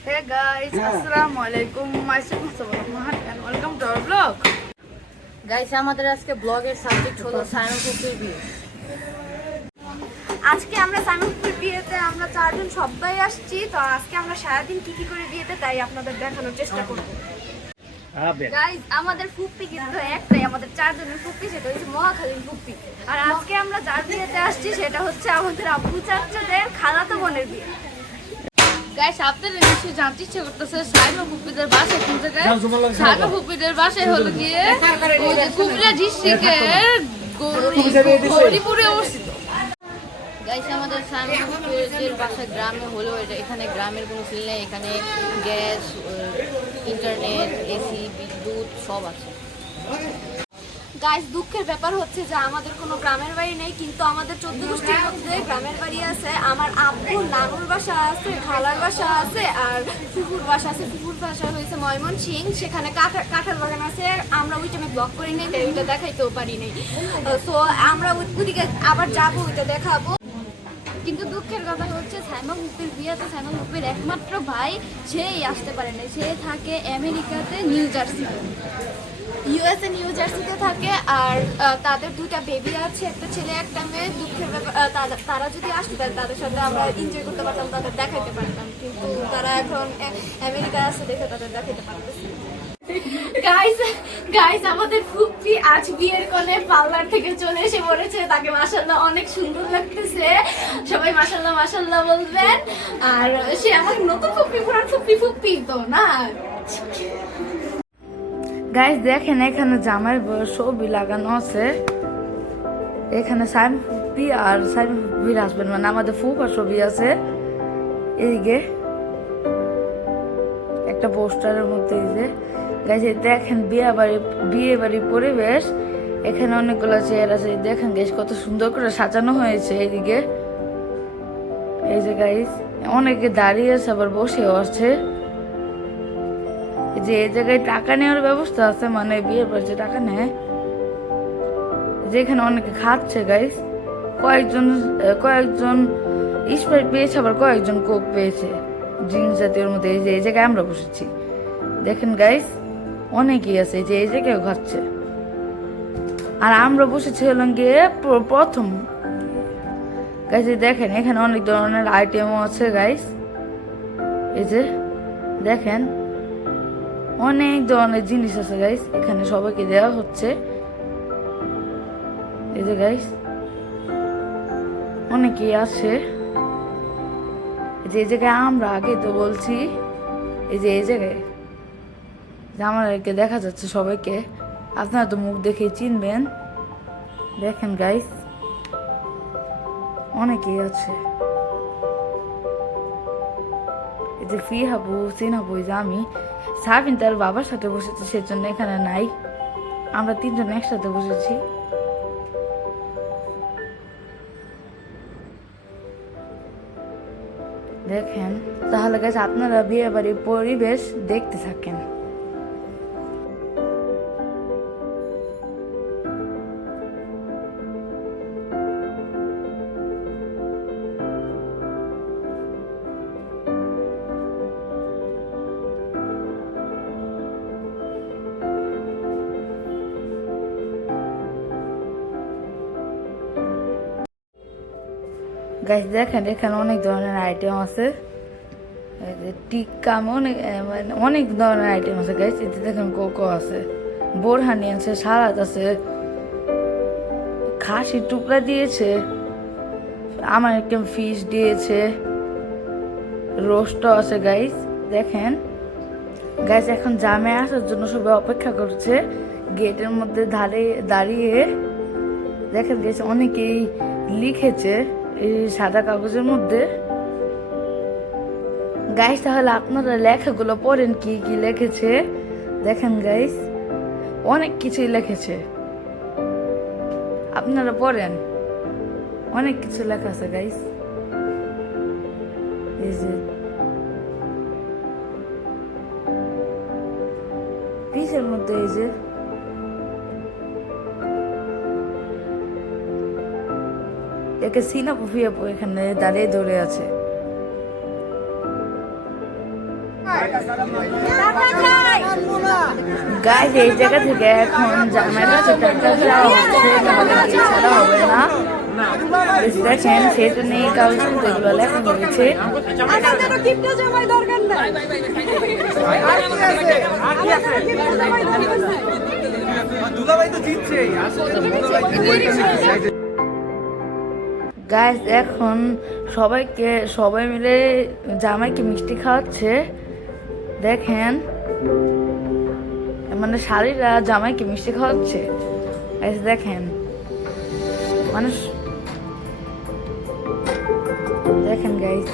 Hey guys, Assalamualaikum. Myself Muhammad and welcome to our vlog. Guys আমাদের আজকে ব্লগের subject হলো সাইমন কুকের বিয়ে। আজকে আমরা সাইমনপুর বিয়েতে আমরা চারজন সবাই আসছি। তো আজকে আমরা সারাদিন কি করে বিয়েতে তাই আপনাদের দেখানোর চেষ্টা করব। গাইস আমাদের ফুপ্পি কিন্তু একটাই, আমাদের চারজনের ফুপ্পি, সেটা হচ্ছে মহাখালীর ফুপ্পি। আর আজকে আমরা যার বিয়েতে আসছি সেটা হচ্ছে আমাদের আব্বু চাচাদের খালাতো বোনের বিয়ে। গাইস আপনারা নিশ্চয়ই জানতে ইচ্ছে করতেছে সাইমন ফুপিদের বাসায় কোন জায়গায়। সাইমন ফুপিদের বাসায় হলো গিয়ে কুমিল্লা ডিস্ট্রিক্টের গৌরীপুরে অবস্থিত। গাইস আমাদের সাইমন কুকের বাসা গ্রামে হলেও এখানে গ্রামের কোনো ফিল নেই। এখানে গ্যাস, ইন্টারনেট, এসি, বিদ্যুৎ সব আছে। গাইস দুঃখের ব্যাপার হচ্ছে যে আমাদের কোনো গ্রামের বাড়ি নেই, কিন্তু আমাদের 14 গোষ্ঠীর মধ্যে গ্রামের বাড়ি আছে। আমার আব্বুর নানুর বাসা আছে, খালার বাসা আছে, আর ফুফুর বাসা আছে। ফুফুর বাসা হয়েছে ময়মনসিং, সেখানে কাঁঠাল বাগান আছে। আমরা ওই টাইমে ব্লগ করি নাই, তাই ওইটা দেখাইতেও পারি নাই। তো আমরা ওইদিকে আবার যাবো, ওইটা দেখাবো। কিন্তু দুঃখের কথা হচ্ছে সাইমন ফুপির বিয়েতে সাইমন ফুপির একমাত্র ভাই সেই আসতে পারে না। সে থাকে আমেরিকাতে, নিউ জার্সিতে, ইউএসএ নিউ জার্সিতে থাকে। আর তাদের দুটা বেবি আছে, একটা ছেলে একটা মেয়ে। দুঃখের ব্যাপার তারা যদি আসতো তাদের সাথে আমরা এনজয় করতে পারতাম, তাদের দেখাইতে পারতাম, কিন্তু তারা এখন আমেরিকায় আছে দেখে তাদের দেখাইতে পারতেছে। গাইস আমাদের ফুপ্পি আজ বিয়ের কোণে পার্লার থেকে চলে এসে পড়েছে। তাকে মাশাআল্লাহ অনেক সুন্দর লাগতেছে, সবাই মাশাআল্লাহ মাশাআল্লাহ বলবেন। আর সে আমার নতুন ফুপ্পি, পুরান ফুপ্পি তো না। গাইস দেখেন এখানে জামাই ছবি লাগানো আছে। এখানে সাইমন ফুপি আর সাইমন ফুপির হাজবেন্ড মানে আমাদের ফুপার ছবি আছে। এইদিকে একটা পোস্টারের মধ্যে এই যে গাইস দেখেন বিয়ে বাড়ির পরিবেশ। এখানে অনেকগুলো চেয়ার আছে, দেখেন গাইস কত সুন্দর করে সাজানো হয়েছে। এইদিকে এই যে গাইস অনেকে দাঁড়িয়ে আছে, আবার বসেও আছে। যে এই জায়গায় টাকা নেওয়ার ব্যবস্থা আছে, মানে বিয়ের পর যে টাকা নেয়। যেখানে অনেকে খাচ্ছে গাইস, কয়েকজন স্প্রাইট পেয়েছে, আবার কয়েকজন কোক পেয়েছে, ড্রিঙ্কস জাতীয় মধ্যে। এই যে এই জায়গায় আমরা বসেছি, দেখেন গাইস অনেকেই আছে যে এই জায়গায় খাচ্ছে। আর আমরা বসেছি হলাম গিয়ে প্রথম। গাইস দেখেন এখানে অনেক ধরনের আইটেমও আছে গাইস। এই যে দেখেন অনেক ধরনের জিনিস আছে গাইস, এখানে সবাইকে দেওয়া হচ্ছে। এই যে গাইস অনেকেই আছে। যে জায়গায় আমরা আগে তো বলছি, এই যে এই জায়গায় যে আমাদেরকে দেখা যাচ্ছে সবাইকে, আপনারা তো মুখ দেখে চিনবেন। দেখেন গাইস অনেকেই আছে। এই যে ফিহাবু, সিনহাবু, যে আমি সাবিন তার বাবার সাথে বসেছি, সেজন্য এখানে নাই। আমরা তিনজন একসাথে বসেছি। দেখেন তাহলে গাইস আপনারা বিয়ে বাড়ির পরিবেশ দেখতে থাকেন। গাইস দেখেন এখানে অনেক ধরনের আইটেম আছে। টিক্কা অনেক ধরনের আইটেম আছে গাইস। এতে দেখেন কোকো আছে, বোরহানি আছে, সালাদ আছে, খাসির টুকরা দিয়েছে, আমার একটা ফিশ দিয়েছে, রোস্টও আছে গাইস। দেখেন গাইস এখন জামে আসার জন্য সবাই অপেক্ষা করছে গেটের মধ্যে দাঁড়িয়ে। দেখেন গাইস অনেকেই লিখেছে এই সাদা কাগজের মধ্যে। গাইস তাহলে আপনারা লেখাগুলো পড়েন, কি কি লিখেছে দেখেন গাইস, অনেক কিছুই লিখেছে, আপনারা পড়েন, অনেক কিছু লেখা আছে গাইস। এই যে পিসের মধ্যে এই যে একে সিনা পুফিয়া এখানে দাঁড়িয়ে ধরে আছে। গাইস এই জায়গা থেকে এখন জামাই কাছে টাকা দেওয়া হচ্ছে, তাহলে বিয়ে ছাড়া হবে না। দেখেন সেটা নিয়ে কাগজ এগুলো লেখা হয়েছে। গাইস এখন সবাই মিলে জামাইকে মিষ্টি খাওয়াচ্ছে। দেখেন মানে শাড়িরা জামাইকে মিষ্টি খাওয়াচ্ছে। গাইস দেখেন মানুষ দেখেন গাইস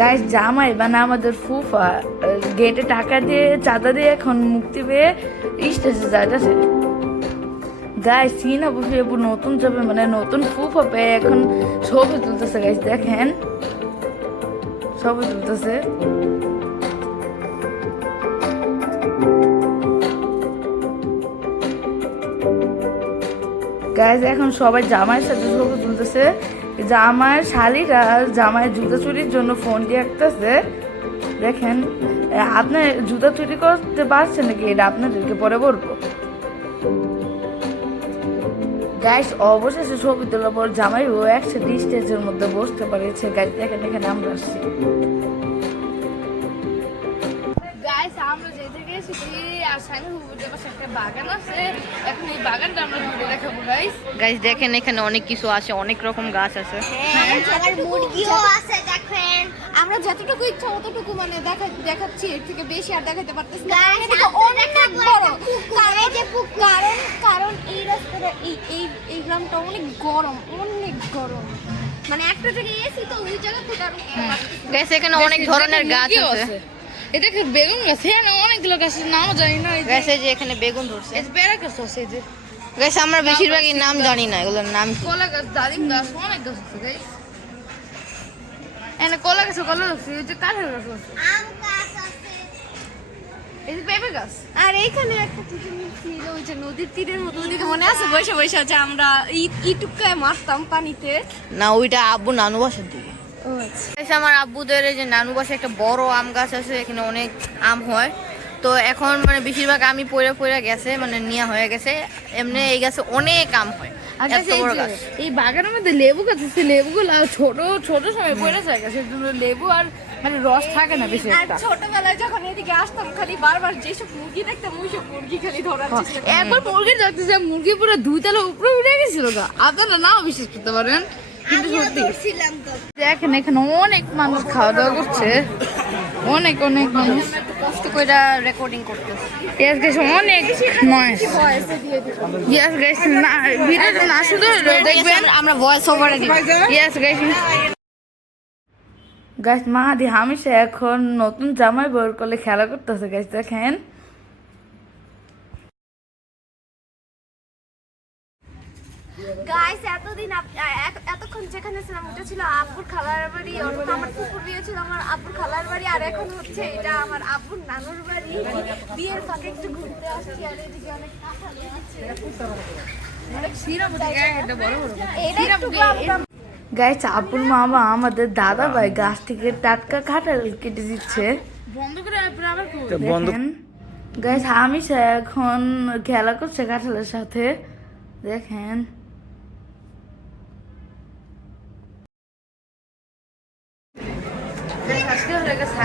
গাইস জামাই মানে আমাদের ফুফা গেটে টাকা দিয়ে চাঁদা দিয়ে এখন মুক্তি পেয়ে স্টেজে যাইতেছে। গাইস সিনা বুঝে নতুন যাবে মানে নতুন ফুফা পেয়ে এখন ছবি তুলতেছে। গাইস দেখেন ছবি তুলতেছে। গাইস এখন সবাই জামাইয়ের সাথে ছবি তুলতেছে। জামাইয়ের শালিরা জামাইয়ের জুতা চুরির জন্য ফোন দিয়ে রাখতেছে। দেখেন আপনি জুতা চুরি করতে পারছেন নাকি, এটা আপনাদেরকে পরে বলবো। গাইস অবশেষে ছবি তোলার পর জামাইও একসাথে স্টেজের মধ্যে বসতে পারেছে। গাইস দেখেন এখানে আমরা আসছি। গাইস আমরা যে থেকে এসেছি আর সাইন হুবুদের পাশে একটা বাগান আছে, এখন এই বাগানটা আমরা ঘুরে দেখাবো। গাইস গাইস দেখেন এখানে অনেক কিছু আছে, অনেক রকম গাছ আছে। মুরগিও আছে দেখেন। আমরা যতটুকু ইচ্ছা ততটুকু মানে দেখাচ্ছি, এর থেকে বেশি আর দেখাতে পারতেছি না। এটা অনেক বড় কারণ এই রাস্তাটা এই গ্রামটা অনেক গরম, মানে একটা জায়গায় এসি তো ওই জায়গা থেকে আর গাইস এখানে অনেক ধরনের গাছ আছে। এটা কি বেগুন গাছ? হ্যাঁ না অনেকগুলো গাছের নাম জানি না। গাইস এই যে এখানে বেগুন ধরছে। এই পেয়ারা গাছ আছে, এই যে গাইস আমরা বেশিরভাগই নাম জানি না, এগুলোর নাম কি। কলা গাছ, ডালিম গাছ, অনেক গাছ আছে। গাইস এখানে কলা গাছ আছে, এই যে কাঁঠাল গাছ আছে, আম গাছ আছে, এই যে পেঁপে গাছ। আর এইখানে একটা টিফিন ছিল ওই যে নদীর তীরের মতো, ওদিকে মনে আছে বসে আছে আমরা ইটুকায় মারতাম পানিতে। না ওইটা আব্বু নানু বাসার দিকে। ও আচ্ছা। গাইস আমার আব্বুদের এই যে নানু বাসায় একটা বড় আম গাছ আছে, এখানে অনেক আম হয়। তো এখন মানে বেশিরভাগ আমি পড়ে গেছে, মানে নেওয়া হয়ে গেছে। এমনি এই গাছে অনেক আম হয়, এত বড় গাছ। এই বাগানের মধ্যে লেবু গাছ আছে, লেবুগুলো ছোট সময় পড়ে যায় গাছে, লেবু আর মানে রস থাকে না বেশি আর একটা। ছোটবেলায় যখন এদিকে আসতাম খালি বারবার যেসব মুরগি দেখতাম ওইসব মুরগি খালি ধরার চেষ্টা করতাম। একবার মুরগি দেখতে যা মুরগি পুরো 2 তলা উপরে উঠে গেছিল গা, আপনারা নাও বিশ্বাস করতে পারেন কিন্তু সত্যি। দেখেন এখানে অনেক মানুষ খাওয়া দাওয়া করছে, অনেক মানুষ কষ্ট করে রেকর্ডিং করতেছে। ইয়েস গাইস অনেক নয়েজ। ইয়েস গাইস না ভিডিওটা না শুধু দেখবেন, আমরা ভয়েস ওভারে দিই। Yes guys. গাইস মাহাদি হামেশা এখন নতুন জামাই বউর কোলে খেলা করতেছে। গাইস দেখেন গাইস এতক্ষণ যেখানে ছিলাম ওটা ছিল আব্বুর খালার বাড়ি, অর্থাৎ আমার ফুফুর বিয়ে ছিল আমার আব্বুর খালার বাড়ি, আর এখন হচ্ছে এটা আমার আব্বুর নানুর বাড়ি। বিয়ের ফাঁকে একটু ঘুরতে আসছি, আর এদিকে অনেক কাঁঠাল আছে। এটা একটু গ্রাম। গাইস আব্বুর মামা আমাদের দাদা ভাই গাছ থেকে টাটকা কাঁঠাল কেটে দিচ্ছে। দেখেন গাইস হামেশা এখন খেলা করছে কাঁঠালের সাথে। দেখেন আজকে হয়ে গেছে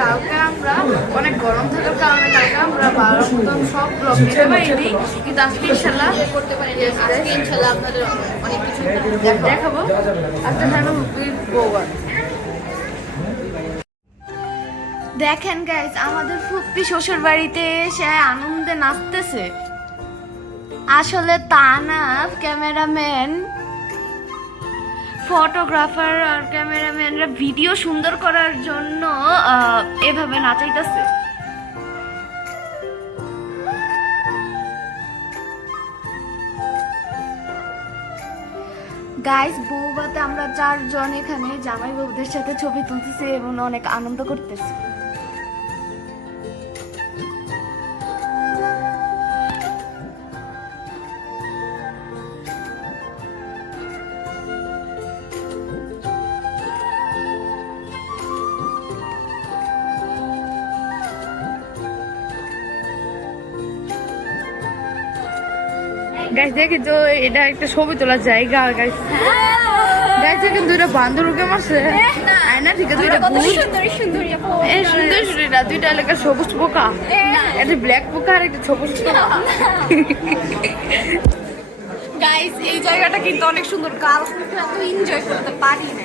কালকে আমরা অনেক গরম থাকার কারণে কালকে আমরা 12 মতন সব ব্লগ দিতে পারিনি, কিন্তু আজকে ইনশাল্লাহ করতে পারি, আজকে ইনশাআল্লাহ আপনাদের অনেক কিছু দেখাবো। আজকে থাকবে বৌবার। দেখেন গাইস আমাদের ফুপ্পি শ্বশুর বাড়িতে এসে আনন্দে নাচতেছে। আসলে তা না, ক্যামেরাম্যান ফটোগ্রাফার আর ক্যামেরাম্যানরা ভিডিও সুন্দর করার জন্য এভাবে নাচাইতেছে। গাইস বউবাতে আমরা 4 জন এখানে জামাই বাবুদের সাথে ছবি তুলতেছি এবং অনেক আনন্দ করতেছি। গাইস দেখি তো এটা একটা ছবি তোলার জায়গা গাইস। গাইস দেখেন দুইটা বান্দর উঠে মারছে আয়না থেকে দুইটা ভূত। এই সুন্দর সুন্দর দুইটা এলাকা সবুজ পোকা, একটা ব্ল্যাক পোকা আর একটা সবুজ পোকা। গাইস এই জায়গাটা কিন্তু অনেক সুন্দর, কালকে এত এনজয় করতে পারি না,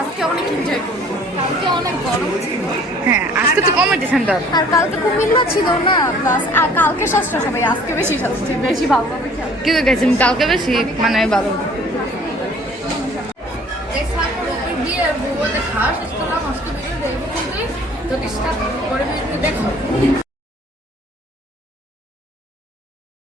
আজকে অনেক এনজয় করব। কালকে অনেক গরম ছিল, হ্যাঁ আজকে তো কমেডি সেন্টার। আর কালকে কুমিল্লা ছিল না, প্লাস আর কালকে সাজটা সবাই, আজকে বেশি সাজছে, বেশি ভালো হবে খেলা। কিন্তু গেছি কালকে বেশি মানে ভালো। বিয়ের বউ দেখা শেষ করলাম আজকে ভিডিও দেখবো কিন্তু